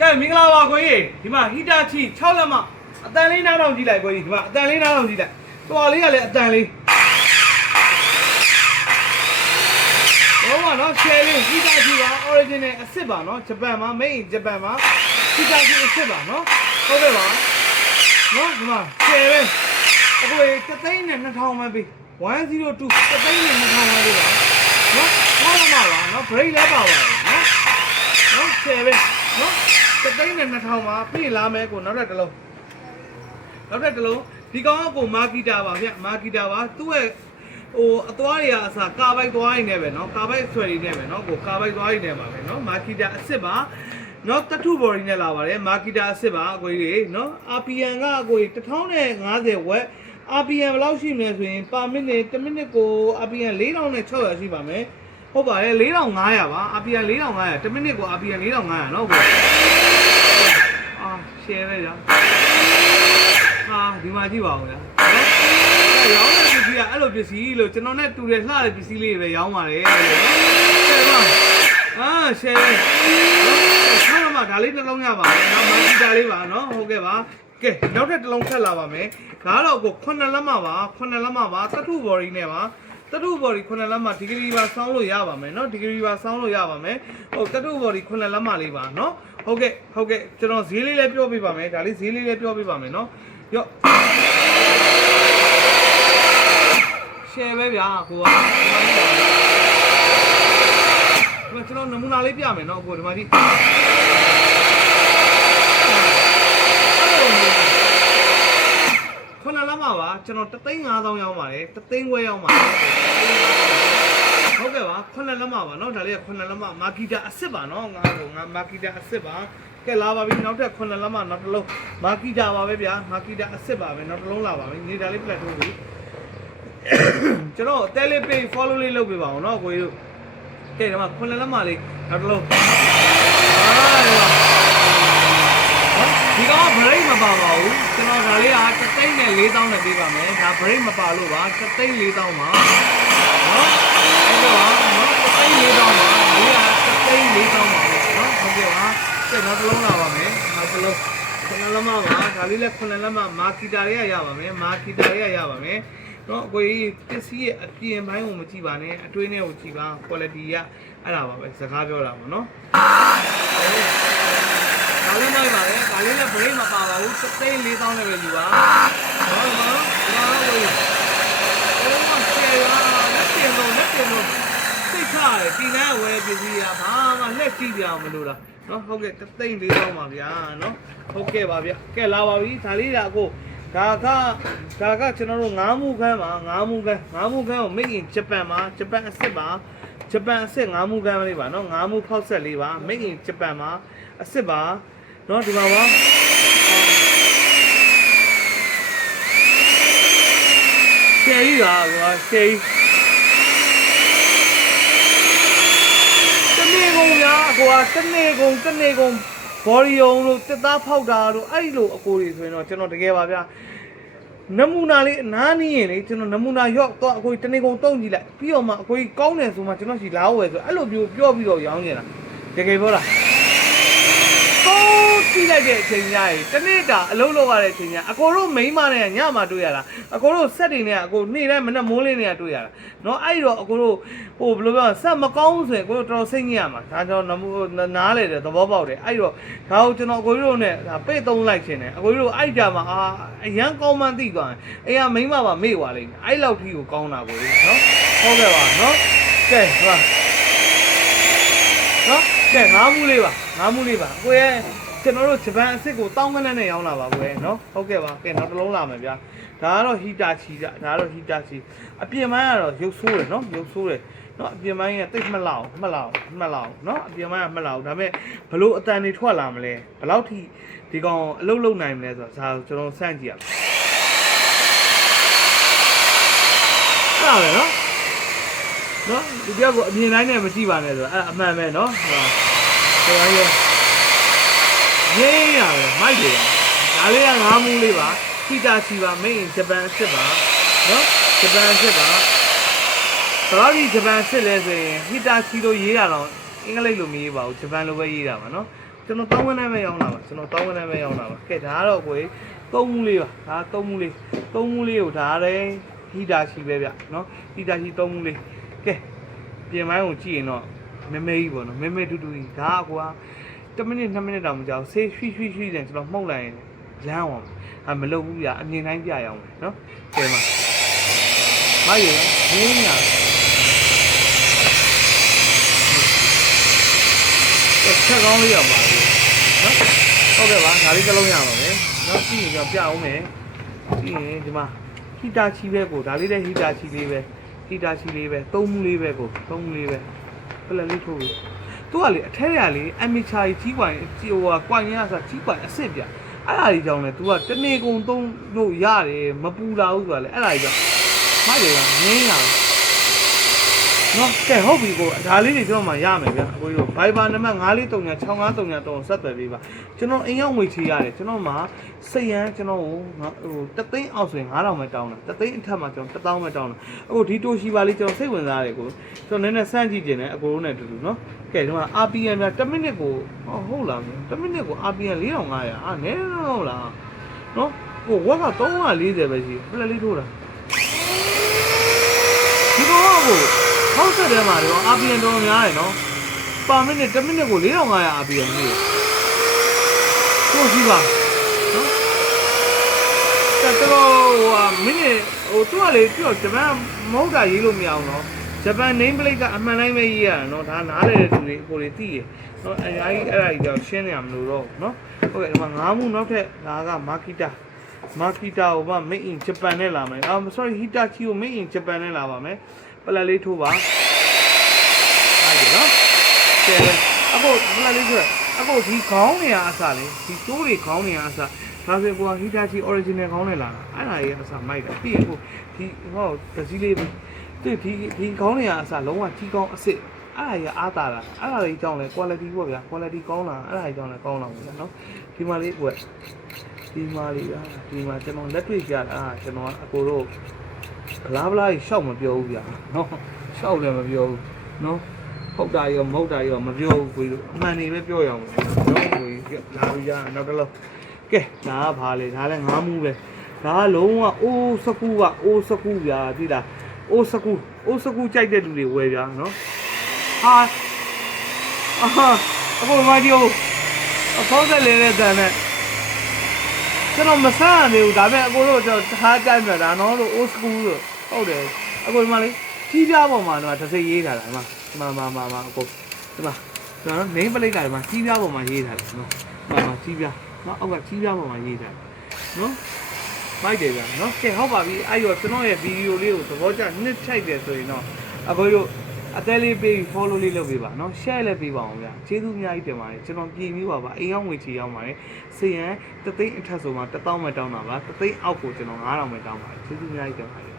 ကဲမင်္ဂလာပါကိုကြီးဒီမှာဟီတာချီ6လက်မအတန်လေးနားထောင်ကြည့်လိုက်ကိုကြီးဒီမှာအတန်လေးနားထောင်ကြည့်လိုက်တော်လေးကလည်းအတန်လေးတော့ပါနော် share လေးဟီတာချီပါ original အစ်စ်ပါနော်ဂျပန်မှာ made in Japan မှာဟီတာချီအစ်စ်ပါနော်ဟုတ်ကဲ့ပါနော်ဒီမှာ share ပဲအခု3,200ပဲပေး102 3,200ပဲပေးပါနော်ဟုတ်မှာပါနော် break လည်းပါပါတယ်နော် share ပဲနော်3,200မှာပြင်လာမယ်ကိုနောက်ထပ်တစ်လုံးဒီကောင်ကကိုမာကီတာပါဗျမာကီတာပါသူ့ရဲ့ဟိုအသွားတွေကအစားကာဘိုက်သွားရင်းနဲ့ပဲနော်ကာဘိုက်ဆွဲရင်းနဲ့ပဲနော်ကိုကာဘိုက်သွားရင်းနဲ့ပါပဲနော်မာကီတာအစ်စ်ပါနော်တထုဘော်ရီနဲ့လာပါတယ်မာကီတာအစ်စ်ပါအကိုကြီးနော် RPM ကအကိုကြီး1050ဝက် RPM ဘယ်လောက်ရှိမလဲဆိုရင်ပါမိနစ်1မိနစ်ကို RPM 4,600ရှိပါမယ်ဟုတ်ပါတယ်4,500ပါ RPM 4,500 1မိနစ်ကို RPM 4,500နော်ကိုshare ပဲကြာဒီမှာကြည့်ပါဦးဗျာနော်ရောင်းတဲ့ပစ္စည်းကအဲ့လိုပစ္စည်းလို့ကျွန်တော်နဲ့တူတယ်လှတဲ့ပစ္စည်းလေးတွေပဲရောင်းပါတယ်share နော်ဒါလေးတစ်လုံးရပါမယ်နော်မာကီတာလေးပါနော်ဟုတ်ကဲ့ပါကဲနောက်ထပ်တစ်လုံးထပ်လာပါမယ်ဒါတော့ကို9လက်မပါ9လက်မပါတထုဘော်ရီနဲ့ပါတထုဘော်ဒီ9လက်မဒီဂရီပါဆောင်းလို့ရပါမယ်เนาะဒီဂရီပါဆောင်းလို့ရပါမယ်ဟုတ်တထုဘော်ဒီ9လက်မလေးပါเนาะဟုတ်ကဲ့ကျွန်တော်ဈေးလေးလည်းပြောပြပါမယ်ဒါလေးဈေးလေးလည်းပြောပြပါမယ်เนาะရော့ share ပဲဗျာကိုကကျွန်တော်နမူနာလေးပြမယ်เนาะကိုဒီမှာကြည့်9လက်မပါကျွန်တော်3,500ရောင်းပါတယ်3,000ဝယ်ရောင်းပါတယ်ဟုတ်ကဲ့ပါ9လက်မပါเนาะဒါလေးက9လက်မမာကီတာအစ်စ်ပါเนาะငါမာကီတာအစ်စ်ပါကဲလာပါပြီနောက်ထပ်9လက်မနောက်တစ်လုံးမာကီတာပါပဲဗျာမာကီတာအစ်စ်ပါပဲနောက်တစ်လုံးလာပါပြီနေဒါလေးပြတ်ထိုးပြီကျွန်တော်တဲလေးပေး follow လေးလုပ်ပေးပါအောင်เนาะကိုကြီးတို့ကဲဒီမှာ9လက်မလေးနောက်တစ်လုံးဒီကောင် break မပါပါဘူးကျွန်တော်ဒါလေးက3,400နဲ့ပေးပါမယ်ဒါ break မပါလို့ပါ3,400ပါနော်ဟုတ်ကဲ့ပါနော်3,400ပါဒီက3,400ပါနော်ဟုတ်ကဲ့ပါကဲနောက်တစ်လုံးလာပါမယ်နောက်တစ်လုံး9လက်မပါဒါလေးလည်း9လက်မမာကီတာတွေကရပါမယ်မာကီတာတွေကရပါမယ်နော်အကိုကြီးပစ္စည်းရဲ့အပြင်ပိုင်းကိုမကြည့်ပါနဲ့အတွင်းထဲကိုကြည့်ပါ quality ကအဲ့ဒါပါပဲစကားပြောတာပါနော်ဒါလည်းနိုင်ပါလေဒါလေးလည်း break မပါပါဘူး3,400နဲ့ပဲယူပါဟုတ်ပါဘူးဒါတော့ကိုကြီးရှယ်ပါလက်တင်လို့စိတ်ချတယ်ဒီနေ့ဝယ်ပစ္စည်းကဘာမှလက်ကြည့်ပြအောင်မလို့လားနော်ဟုတ်ကဲ့3,400ပါဗျာနော်ဟုတ်ကဲ့ပါဗျာကဲလာပါပြီဒါလေးကကိုဒါကကျွန်တော်တို့ငါးမှုခန်းကို made in Japan မှာဂျပန်အစ်စ်ပါဂျပန်အစ်စ်ငါးမှုခန်းလေးပါနော်ငါးမှုခောက်ဆက်လေးပါ made in Japan မှာအစ်စ်ပါနော်ဒီမှာပါရှယ်ကြီးပါကွာရှယ်ကြီးတနေ့ကုန်ဗျာကွာတနေ့ကုန်ဘော်ရီယုံတို့တက်သားဖောက်တာတို့အဲ့လိုအကိုတွေဆိုရင်တော့ကျွန်တော်တကယ်ပါဗျာနမူနာလေးအနားနီးရင်လေကျွန်တော်နမူနာရော့တော့အကိုကြီးတနေ့ကုန်တုံးကြည့်လိုက်ပြီးတော့မှအကိုကြီးကောင်းတယ်ဆိုမှကျွန်တော်စီလာဝယ်ဆိုအဲ့လိုမျိုးပြောပြီးတော့ရောင်းနေတာတကယ်ပြောလားကြည့်လိုက်တဲ့အချိန်ကြီးတနေ့တာအလုံးလောက်ရတဲ့အချိန်ကြီးအကိုတို့မိန်းမနဲ့ညမှာတွေ့ရတာအကိုတို့ဆက်တွေနဲ့အကိုနေ့တိုင်းမနက်မိုးလင်းနဲ့တွေ့ရတာเนาะအဲ့တော့အကိုတို့ဟိုဘယ်လိုပြောဆက်မကောင်းဆိုရင်အကိုတို့တော်တော်စိတ်ညစ်ရမှာဒါကြောင့်နားလေတယ်သဘောပေါက်တယ်အဲ့တော့ဒါကိုကျွန်တော်အကိုတို့နဲ့ဒါပိတ်သုံးလိုက်ခြင်းတယ်အကိုတို့အဲ့ကြမှာအရန်ကောင်းမှန်းသိသွားတယ်အေးကမိန်းမပါမေ့သွားလိမ့်မယ်အဲ့လောက်ထိကိုကောင်းတာကိုเนาะဟုတ်ကဲ့ပါเนาะကဲဟာเนาะကဲငါးမှုလေးပါကိုရဲ့ကျွန်တော်တို့ဂျပန်အစ်စ်ကိုတောင်းကနန်းနဲ့ရောင်းလာပါကွယ်เนาะဟုတ်ကဲ့ပါကဲနောက်တစ်လုံးလာမယ်ဗျာဒါကတော့ဟီတာချီအပြင်ပိုင်းကတော့ရုပ်ဆိုးတယ်เนาะရုပ်ဆိုးတယ်เนาะအပြင်ပိုင်းကတိတ်မလောက်เนาะအပြင်ပိုင်းကမလောက်ဒါပေမဲ့ဘလို့အတန်တွေထွက်လာမလဲဘလောက်ထိဒီကောင်အလုတ်လုံနိုင်မလဲဆိုတော့ဒါကျွန်တော်စမ်းကြည့်ရအောင်ဟုတ်တယ်เนาะဒီပြောက်ကိုအပြင်တိုင်းနဲ့မကြည့်ပါနဲ့ဆိုတော့အဲ့အမှန်ပဲเนาะဟိုရဲရင်းရပဲမိုက်တယ်ဒါလေးကငါးမှုလေးပါဟီတာချီပါ made in Japan အစ်စ်ပါနော်ဂျပန်အစ်စ်ပါဘယ်လိုဒီဂျပန်အစ်စ်လဲဆိုရင်ဟီတာချီလို့ရေးတာတော့အင်္ဂလိပ်လိုမရေးပါဘူးဂျပန်လိုပဲရေးတာပါနော် ကျွန်တော်တောင်းဝန်းနဲ့ပဲရောင်းတာပါကျွန်တော်တောင်းဝန်းနဲ့ပဲရောင်းတာပါကဲဒါကတော့ကိုယ်သုံးမှုလေးပါဒါသုံးမှုလေးကိုဒါလည်းဟီတာရှိပဲဗျနော်ဟီတာရှိသုံးမှုလေးကဲပြင်ပိုင်းကိုကြည့်ရင်တော့မဲမဲကြီးပေါ့နော်မဲမဲတူတူကြီးဒါကွာ10မိနစ်2မိနစ်တောင်မကြောက်ဆေးရွှှတယ်ကျွန်တော်မှုတ်လိုက်ရင်လမ်းအောင်မလုပ်ဘူးဗျအမြင်တိုင်းပြရအောင်နော်ကဲမှာမရရင်းညာချက်ကောင်းလေးရပါဘူးနော်ဟုတ်ကဲ့ပါဒါလေးတစ်လုံးရပါမယ်နော်ကြည့်ရင်ကျွန်တော်ပြအောင်မယ်ကြည့်ရင်ဒီမှာဟီတာချီပဲကိုဒါလေးလည်းဟီတာချီလေးပဲသုံးမှုလေးပဲကိုသုံးမှုလေးပဲပလက်လေးထိုးပြီးသူကလေအထက်ရလေအမီချာကြီးကွိုင်ဟိုကွိုင်ရဆိုကြီးကွိုင်အစ်စ်ပြအဲ့ဒါကြီးကြောင့်လေ तू ကတနေကုန်သုံးလို့ရတယ်မပူလာဘူးဆိုတာလေအဲ့ဒါကြီးကြောင့်မရရငင်းလာနော်ကဲဟုတ်ပြီကိုဒါလေးတွေကျွန်တော်မှရမယ်ဗျအကိုကြီးတို့ Viber နံပါတ်94636533ဆက်သွယ်ပေးပါကျွန်တော်အိမ်ရောက်ငွေချေရတယ်ကျွန်တော်မှစိတ်ရန်ကျွန်တော်ဟိုတသိန်းအောက်ဆိုရင်9000ပဲတောင်းတာတသိန်းအထက်မှာကျွန်တော်1000ပဲတောင်းတာအခုဒီတိုရှိပါလေးကျွန်တော်စိတ်ဝင်စားတယ်ကိုကျွန်တော်နည်းနည်းစမ်းကြည့်ခြင်းနဲ့အကိုတို့နဲ့အတူတူနော်ကဲဒီမှာ RPM များ10မိနစ်ကိုဟုတ်လား10မိနစ်ကို RPM 4500နည်းတော့လားနော်ကိုဝက်က340ပဲရှိပလက်လေးထိုးတာဒီတော့ကိုဟောက်ဆက်ထဲမှာတော့ RPM တော်များတယ်နော်ပါမိနစ်10မိနစ်ကို4500 RPM ကြီးကိုရှိပါနော်တော်မိနစ်သူကလေပြောဂျပန်မဟုတ်တာရေးလို့မရအောင်နော်ဂျပန် name plate ကအမှန်တိုင်းပဲရေးရတာနော်ဒါနားလေတဲ့သူတွေကိုတွေသိရနော်အများကြီးအဲ့ဒါကြီးတော့ရှင်းနေရမလို့တော့နော်ဟုတ်ကဲ့ဒီမှာ9မှုနောက်ထပ်ဒါကမာကီတာကိုမှ made in Japan နဲ့လာမယ်sorry Hitachi ကို made in Japan နဲ့လာပါမယ်ပလက်လေးထိုးပါအဲ့ဒါနော်ကဲအခုပလက်လေးဆိုအခုဒီခေါင်းနေရအစားလေဒီတိုးတွေခေါင်းနေရအစားဒါဆိုကိုက Hitachi original ခေါင်းနဲ့လာတာအဲ့ဒါကြီးအစားမိုက်တာပြီးရင်ကိုဒီဟောတစည်းလေးဒီခေါင်းနေရအစားလုံးဝကြီးကောင်းအစ်စ်အဲ့ဒါကြီးအားတာတာအဲ့ဒါကြီးကြောင်းလဲ quality ပေါ့ဗျာ quality ကောင်းလာအဲ့ဒါကြီးကြောင်းလဲကောင်းလာပေါ့နော်ဒီမှာလေးကွဒီမှာလေးဒီမှာကျွန်တော်လက်တွေ့ပြတာကျွန်တော်အကိုတို့ဗလားရှောက်မပြောဘူးဗျာနော်ရှောက်လည်းမပြောဘူးနော်ဟုတ်တာရောမဟုတ်တာရောမပြောဘူးကိုကြီးတို့အမှန်နေပဲပြောရအောင်နော်ကိုကြီးလာပြီးရနောက်တစ်လုံးကဲဒါကဘာလဲဒါလည်း9မှုပဲဒါကလုံးဝအိုးစကူဗျာသိလားအိုးစကူကြိုက်တဲ့လူတွေဝယ်ဗျာနော်ဟာအခုမဒီကိုအဖောက်တယ်လေတဲ့တန်နဲ့ကျွန်တော်မဆန်းနေဘူးဒါပေမဲ့အကိုတို့ကျွန်တော်ထားကြိုက်မှာဒါနော်လို့ old school လို့ဟုတ်တယ်အကိုဒီမှာလေကြီးပြားပေါ်မှာတော့တစ်စိရေးထားတာဒီမှာအကိုဒီမှာကျွန်တော် name plate ကဒီမှာကြီးပြားပေါ်မှာရေးထားတယ်နော်ကြီးပြားနော်အောက်ကကြီးပြားပေါ်မှာရေးထားတယ်နော်မိုက်တယ်ဗျာနော်ကဲဟုတ်ပါပြီအဲ့တော့ကျွန်တော်ရဲ့ဗီဒီယိုလေးကိုသဘောကျနှစ်ထိုက်တယ်ဆိုရင်တော့အကိုတို့အသေးလေးပေး follow လေးလုပ်ပေးပါနော် share လည်းပေးပါအောင်ဗျာကျေးဇူးအများကြီးတင်ပါတယ်ကျွန်တော်ပြင်ပြီးပါအိမ်ရောက်ငွေချေရောက်ပါတယ်စေရန်တသိန်းအထက်ဆိုမှ1000ပဲတောင်းတာပါတသိန်းအောက်ကိုကျွန်တော်9000ပဲတောင်းပါတယ်ကျေးဇူးအများကြီးတင်ပါတယ်